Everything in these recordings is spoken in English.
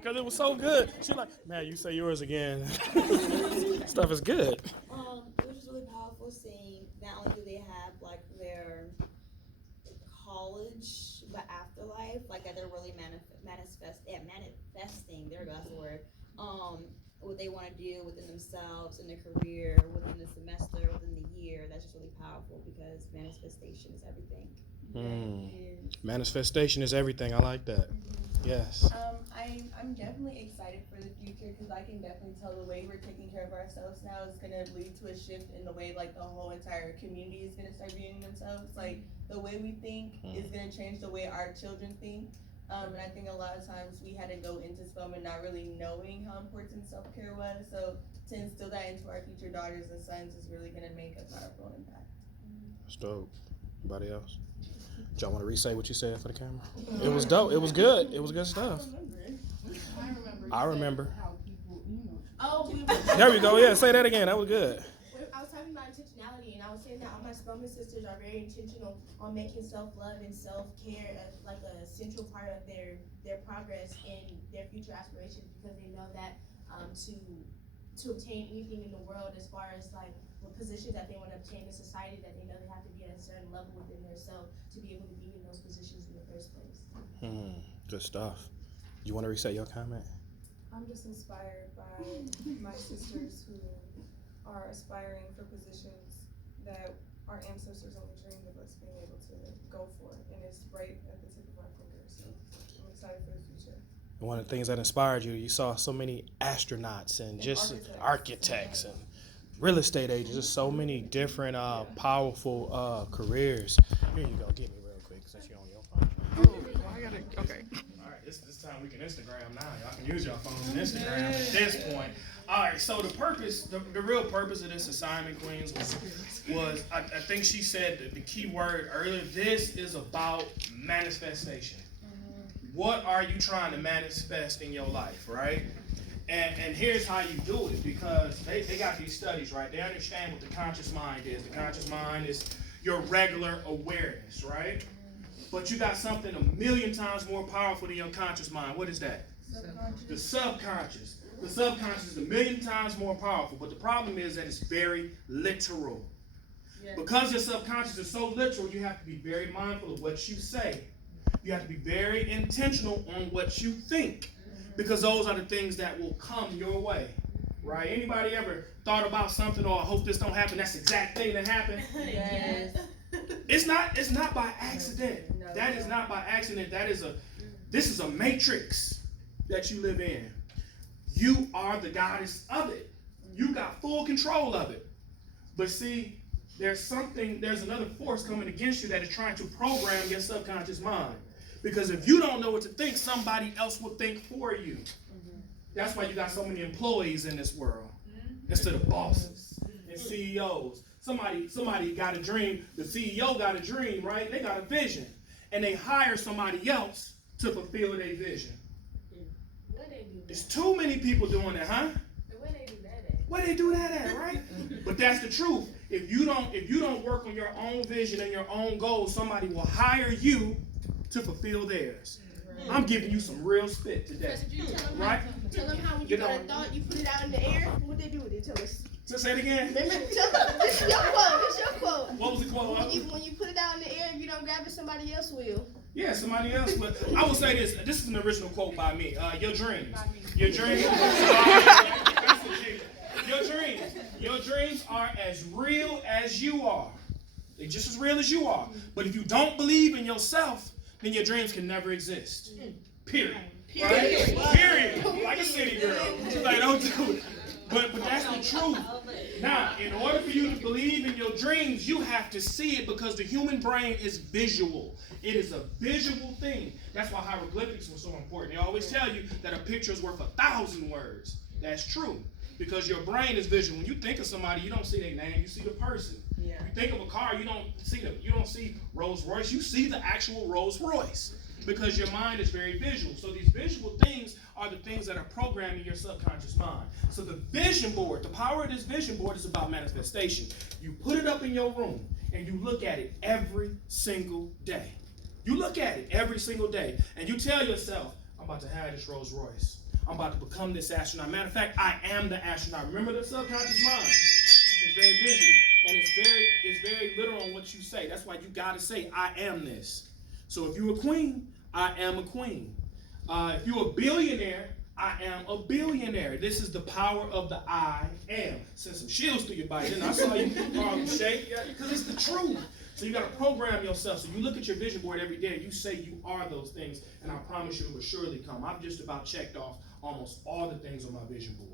because it was so good. She's like, man, you say yours again. Stuff is good. It was just really powerful seeing not only do they have like their college, but afterlife, like that they're really manifesting. There goes the word. What they want to do within themselves, in their career, within the semester, within the year. That's just really powerful because manifestation is everything. Manifestation is everything. I like that. Yes. I'm definitely excited for the future because I can definitely tell the way we're taking care of ourselves now is going to lead to a shift in the way like the whole entire community is going to start viewing themselves. Like the way we think is going to change the way our children think. And I think a lot of times we had to go into Spelman not really knowing how important self-care was. So to instill that into our future daughters and sons is really going to make a powerful impact. That's dope. Anybody else? Do y'all want to re-say what you said for the camera? It was dope. It was good. It was good stuff. I remember. Oh, There we go. Yeah, say that again. That was good. I was talking about intentionality, and I was saying that all my Spelman sisters are very intentional on making self-love and self-care like a central part of their progress and their future aspirations, because they know that to obtain anything in the world, as far as like what positions that they want to obtain in society, that they know they have to be at a certain level within themselves to be able to be in those positions in the first place. Good stuff. You want to reset your comment? I'm just inspired by my sisters who are aspiring for positions that our ancestors only dreamed of us being able to go for, and it's right at the tip of our finger. So I'm excited for the future. One of the things that inspired you, you saw so many astronauts and just architects and real estate agents, just so many different powerful careers. Here you go, get me real quick since you're on your phone. Oh, I gotta, okay. All right, this time we can Instagram now. Y'all can use your phones and Instagram at this point. All right, so the real purpose of this assignment, Queens, was I think she said the key word earlier. This is about manifestation. What are you trying to manifest in your life, right? And here's how you do it, because they got these studies, right? They understand what the conscious mind is. The conscious mind is your regular awareness, right? But you got something 1,000,000 times more powerful than your conscious mind. What is that? The subconscious. The subconscious is 1,000,000 times more powerful, but the problem is that it's very literal. Because your subconscious is so literal, you have to be very mindful of what you say. You have to be very intentional on what you think, because those are the things that will come your way, right? Anybody ever thought about something, or I hope this don't happen? That's the exact thing that happened. Yes. It's not by accident. No. That is not by accident. This is a matrix that you live in. You are the goddess of it. You got full control of it. But see, there's another force coming against you that is trying to program your subconscious mind. Because if you don't know what to think, somebody else will think for you. That's why you got so many employees in this world instead of bosses and CEOs. Somebody got a dream. The CEO got a dream, right? They got a vision. And they hire somebody else to fulfill their vision. There's too many people doing that, huh? Where they do that at? Where they do that at, right? But that's the truth. If you don't work on your own vision and your own goals, somebody will hire you to fulfill theirs. I'm giving you some real spit today. Right? Tell them how when you got a thought, you put it out in the air. What they do with it? Tell us. Just say it again. Tell them. This is your quote. This is your quote. What was the quote? When you put it out in the air, if you don't grab it, somebody else will. Yeah, somebody else. But I will say this. This is an original quote by me. Your dreams. Your dreams. Your dreams are as real as you are. They're just as real as you are. But if you don't believe in yourself, then your dreams can never exist. Period. Right? Period. Like a city girl. She's like, don't do it. But that's the truth. Now, in order for you to believe in your dreams, you have to see it, because the human brain is visual. It is a visual thing. That's why hieroglyphics were so important. They always tell you that a picture is worth 1,000 words. That's true, because your brain is visual. When you think of somebody, you don't see their name, you see the person. Yeah. You think of a car, you don't see Rolls Royce, you see the actual Rolls Royce, because your mind is very visual. So these visual things are the things that are programming your subconscious mind. So the vision board, the power of this vision board is about manifestation. You put it up in your room and you look at it every single day. You look at it every single day and you tell yourself, I'm about to have this Rolls Royce. I'm about to become this astronaut. Matter of fact, I am the astronaut. Remember the subconscious mind. It's very visual. And it's very literal on what you say. That's why you gotta say, I am this. So if you're a queen, I am a queen. If you're a billionaire, I am a billionaire. This is the power of the I am. Send some shields through your body. And I saw you shake, because it's the truth. So you got to program yourself. So you look at your vision board every day. You say you are those things, and I promise you it will surely come. I've just about checked off almost all the things on my vision board.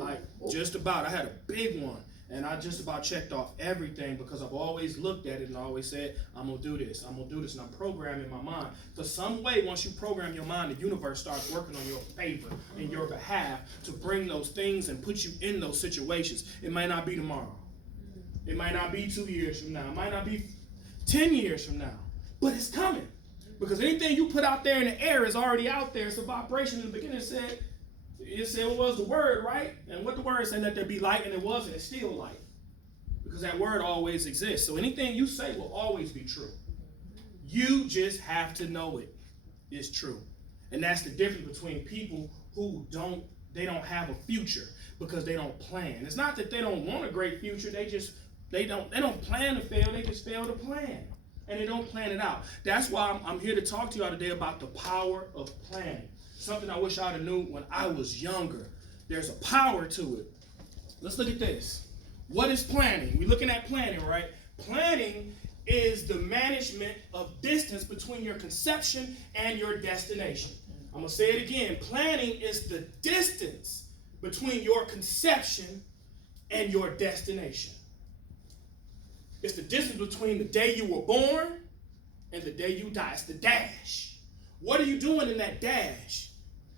Like just about. I had a big one, and I just about checked off everything because I've always looked at it and always said, I'm going to do this. I'm going to do this. And I'm programming my mind. For some way, once you program your mind, the universe starts working on your favor, in your behalf, to bring those things and put you in those situations. It might not be tomorrow. It might not be 2 years from now. It might not be 10 years from now. But it's coming. Because anything you put out there in the air is already out there. It's a vibration. In the beginning it said what was the word, right? And what the word said, let there be light, and it was, and it's still light. Because that word always exists. So anything you say will always be true. You just have to know it is true. And that's the difference between people who don't have a future because they don't plan. It's not that they don't want a great future. They don't plan to fail. They just fail to plan. And they don't plan it out. That's why I'm here to talk to you all today about the power of planning. Something I wish I'd have knew when I was younger. There's a power to it. Let's look at this. What is planning? We're looking at planning, right? Planning is the management of distance between your conception and your destination. I'm going to say it again. Planning is the distance between your conception and your destination. It's the distance between the day you were born and the day you die. It's the dash. What are you doing in that dash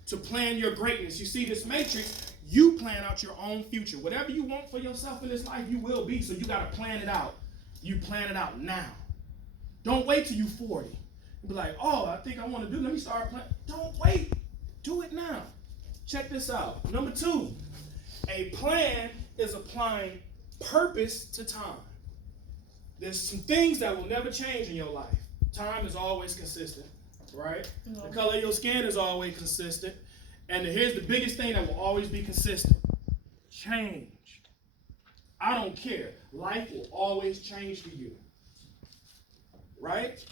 to plan your greatness? You see this matrix, you plan out your own future. Whatever you want for yourself in this life, you will be. So you got to plan it out. You plan it out now. Don't wait till you're 40. Be like, oh, I think I want to do, let me start planning. Don't wait. Do it now. Check this out. Number 2, a plan is applying purpose to time. There's some things that will never change in your life. Time is always consistent, right? The color of your skin is always consistent. And here's the biggest thing that will always be consistent. Change. I don't care. Life will always change for you. Right?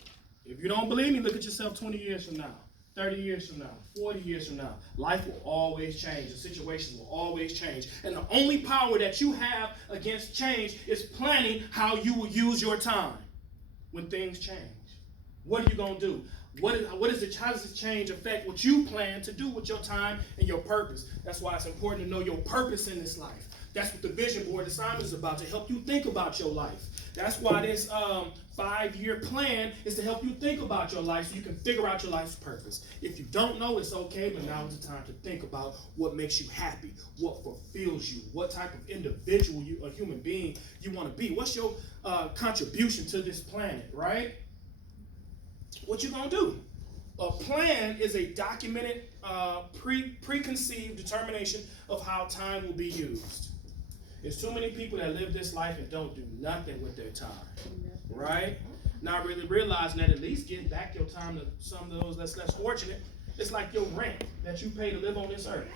If you don't believe me, look at yourself 20 years from now, 30 years from now, 40 years from now. Life will always change. The situations will always change. And the only power that you have against change is planning how you will use your time when things change. What are you going to do? How does this change affect what you plan to do with your time and your purpose? That's why it's important to know your purpose in this life. That's what the vision board assignment is about, to help you think about your life. That's why this 5-year plan is to help you think about your life so you can figure out your life's purpose. If you don't know, it's okay, but now is the time to think about what makes you happy, what fulfills you, what type of individual, a human being you want to be. What's your contribution to this planet, right? What you gonna do? A plan is a documented, preconceived determination of how time will be used. There's too many people that live this life and don't do nothing with their time, right? Not really realizing that at least getting back your time to some of those that's less fortunate. It's like your rent that you pay to live on this earth,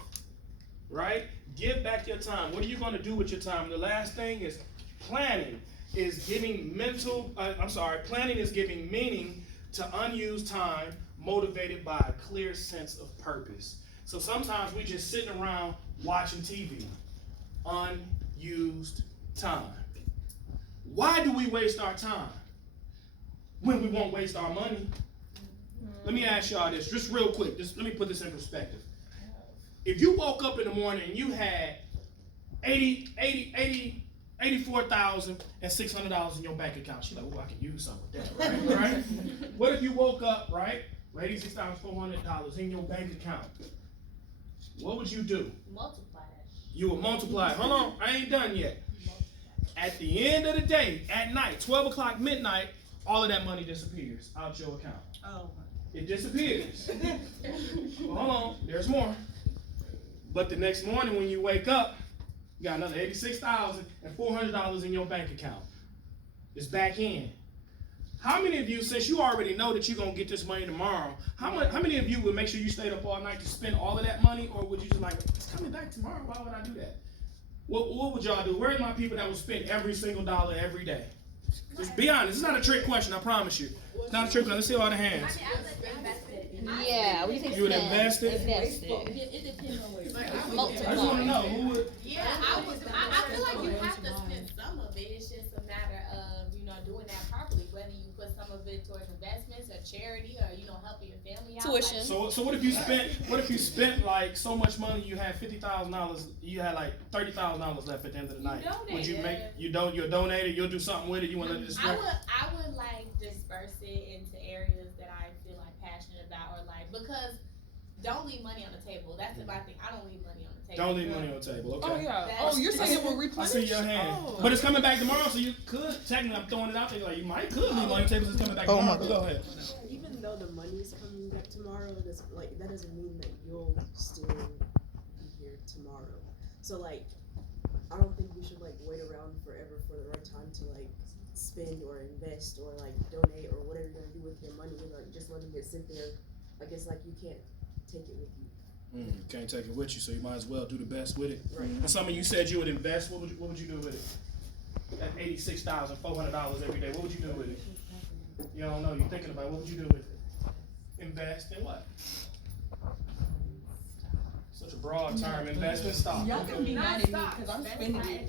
right? Give back your time. What are you going to do with your time? The last thing is planning is giving planning is giving meaning to unused time, motivated by a clear sense of purpose. So sometimes we just sitting around watching TV. Unused time. Why do we waste our time when we won't waste our money? Let me ask y'all this just real quick. Let me put this in perspective. If you woke up in the morning and you had $84,600 in your bank account, you're like, oh, I can use some of that, right? What if you woke up, right, with $86,400 in your bank account? What would you do? Multiply that. You would multiply. Hold on, I ain't done yet. At the end of the day, at night, 12 o'clock, midnight, all of that money disappears out your account. Oh. It disappears. Well, hold on, there's more. But the next morning when you wake up, you got another $86,400 in your bank account. It's back in. How many of you, since you already know that you're gonna get this money tomorrow, how many of you would make sure you stayed up all night to spend all of that money, or would you just like, it's coming back tomorrow? Why would I do that? What would y'all do? Where are my people that will spend every single dollar every day? Just be honest. It's not a trick question. I promise you. It's not a trick question. Let's see all the hands. Yeah, what do you think? You would invest it? Invest it. It depends on where you're I just want to Multiply. know who would. Yeah, I feel like you have to spend some of it. It's just a matter of, doing that properly. Whether you put some of it towards investments or charity or, helping your family out. Tuition. So what if you spent like so much money, you had $50,000, you had like $30,000 left at the end of the night? Would you you'll donate it, you'll do something with it, you want to let it disperse? I would like disperse it into areas that I feel like passionate about or like, because don't leave money on the table. That's my thing. I don't leave money on the table. Don't leave money on the table, okay. Oh yeah. That's- Oh, you're saying it will I replenish? see your hand. Oh. But it's coming back tomorrow, so you could, technically, I'm throwing it out there, like, you might leave money on the table, it's coming back tomorrow, but go ahead. Even though the money's coming back tomorrow, that doesn't mean that you'll still be here tomorrow. So like, I don't think we should like wait around forever for the right time to like spend or invest or like donate or whatever you're gonna do with your money. Like just letting it sit there. I guess like you can't take it with you. Can't take it with you, so you might as well do the best with it. Right. And some of you said you would invest, what would you do with it? At $86,400 every day, what would you do with it? You don't know, you're thinking about it, what would you do with it? Invest in what? Such a broad term, invest in stock. Y'all can be mad at me because I'm spending it.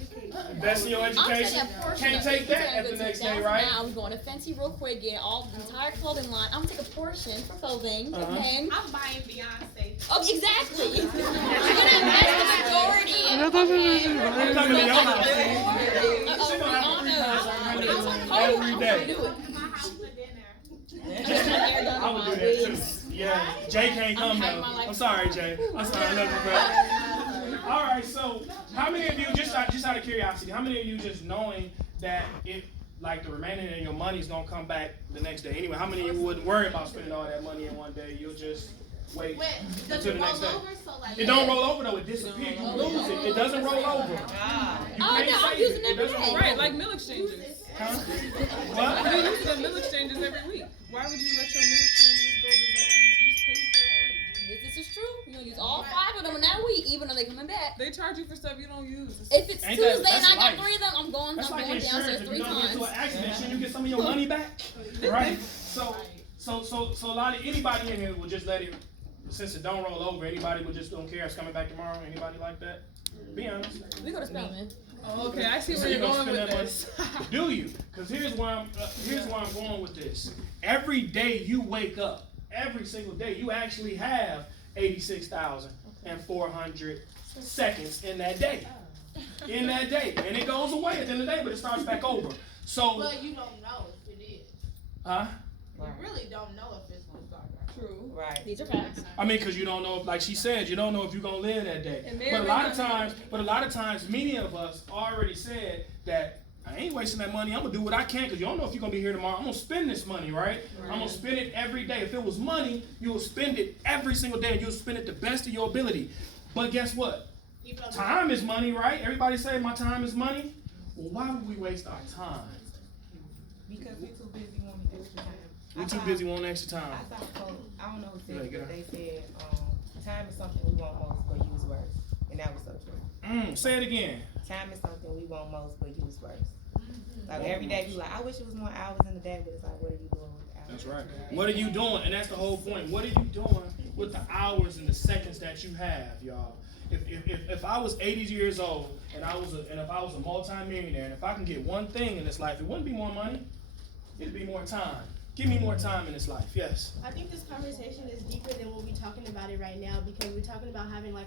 Invest in your education. Can't take that at the next day, right? Now we're going to Fenty real quick, get all the entire clothing line. I'm gonna take a portion for clothing. Okay. I'm buying Beyonce. Oh, exactly. You're gonna invest the majority. I'm coming to your house. We all know. Every day. Do it. My house for dinner. I would do that too. Yeah, Jay can't come though. I'm sorry, Jay. I'm sorry, I love you, bro. All right, so how many of you, just out of curiosity, how many of you just knowing that if like the remaining of your money is gonna come back the next day anyway? How many of you wouldn't worry about spending all that money in one day? You'll just wait Does until it the roll next day. over? So like It don't roll over though. It disappears. You lose it. It doesn't roll over. You Oh, can't no, I'm save using it. It every doesn't day. roll Right, over. like mill exchanges. Huh? You What? use the mill exchanges every week. Why would you let your mill exchanges go dissolve once you paid for it already? This is true. You're gonna use all 5 of them in that week, even though they're coming back. They charge you for stuff you don't use. If it's Ain't Tuesday that- and I got that's 3 of them, I'm going That's like insurance. downstairs If 3 you don't get into times. an accident, shouldn't you get some of your money back? Right. So a lot of anybody in here will just let it, since it don't roll over. Anybody would just don't care it's coming back tomorrow. Anybody like that? Be honest. We go to Spelman. Oh, okay, I see So where you you're gonna going spend with that money? this. Do you? Because here's why I'm going with this. Every day you wake up, every single day, you actually have 86,400 seconds in that day. In that day, and it goes away at the end of the day, but it starts back over. So, But you don't know if it is. huh? You really don't know if it's gonna start. True. Right. These are facts. I mean, because you don't know, like she said, you don't know if you're gonna live that day. And But a lot of times, many of us already said that I ain't wasting that money. I'm gonna do what I can because you don't know if you're gonna be here tomorrow. I'm gonna spend this money, right? I'm gonna spend it every day. If it was money, you will spend it every single day, and you'll spend it the best of your ability. But guess what? Even though Time is money, right? Everybody say my time is money. Well, why would we waste our time? Because we're too busy wanting extra time. We're too busy wanting extra time. I thought, I don't know who Yeah, said get it, out. but they said, time is something we want most but use worse. And that was so true. Say it again. Time is something we want most but use worse. Like every day we like, I wish it was more hours in the day, but it's like, what are you doing with the hours? That's right. What are you doing? And that's the whole point. What are you doing with the hours and the seconds that you have, y'all? If I was 80 years old and if I was a multi-millionaire, and if I can get one thing in this life, it wouldn't be more money. It'd be more time. Give me more time in this life. Yes. I think this conversation is deeper than what we're talking about it right now because we're talking about having like